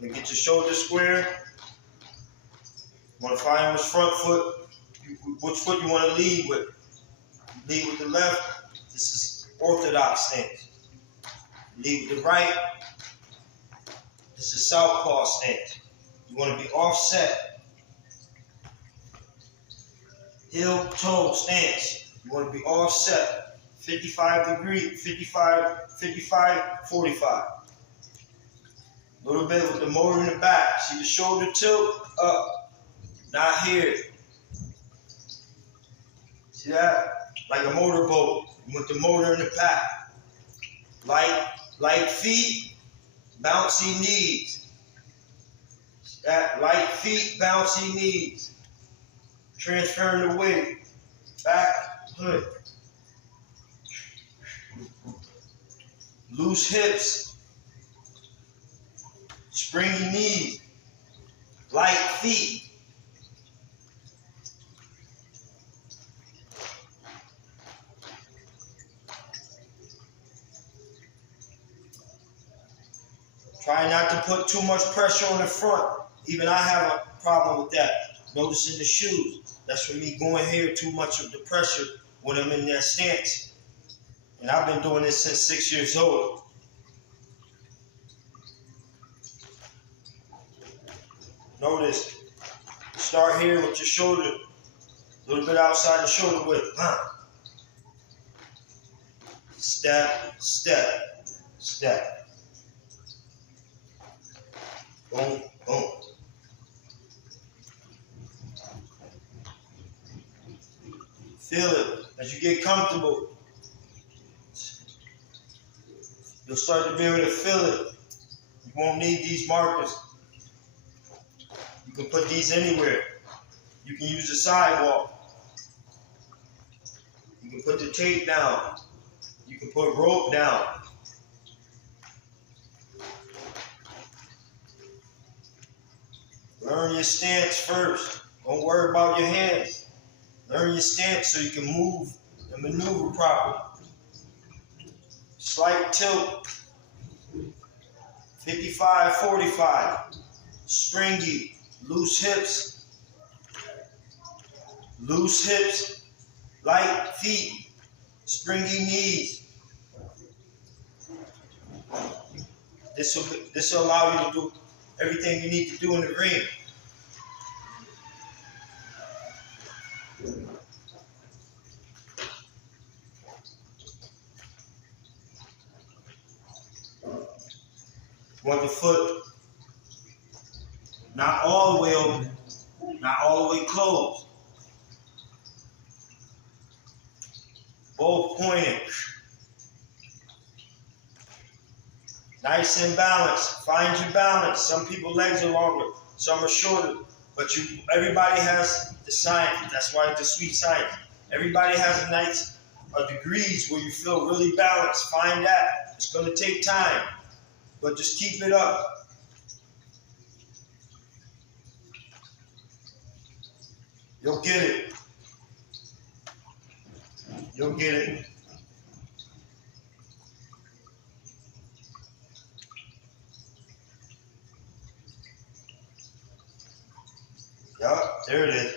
Gonna get your shoulders square. You want to find which front foot, which foot you want to lead with. Lead with the left. This is orthodox stance. Lead with the right. This is southpaw stance. You want to be offset. Heel toe stance. You want to be offset. 55 degrees, 55, 45. A little bit with the motor in the back. See the shoulder tilt up, not here. See that? Like a motorboat with the motor in the back. Light feet, bouncy knees. That light feet, bouncy knees. Transferring the weight. Back, hood. Loose hips. Springy knees. Light feet. Try not to put too much pressure on the front. Even I have a problem with that. Noticing the shoes. That's for me going here too much of the pressure when I'm in that stance. And I've been doing this since 6 years old. Notice, start here with your shoulder, a little bit outside the shoulder width. Step, step, step. Boom, boom. Feel it as you get comfortable. You'll start to be able to feel it. You won't need these markers. You can put these anywhere. You can use the sidewalk. You can put the tape down. You can put rope down. Learn your stance first. Don't worry about your hands. Learn your stance so you can move and maneuver properly. Slight tilt. 55, 45. Springy. Loose hips. Loose hips. Light feet. Springy knees. This will allow you to do everything you need to do in the ring. Want the foot not all the way open, not all the way closed. Both pointing. Nice and balanced. Find your balance. Some people's legs are longer, some are shorter. But everybody has the science. That's why it's the sweet science. Everybody has a nice degrees where you feel really balanced. Find that. It's going to take time. But just keep it up. You'll get it. You'll get it. Yup, there it is.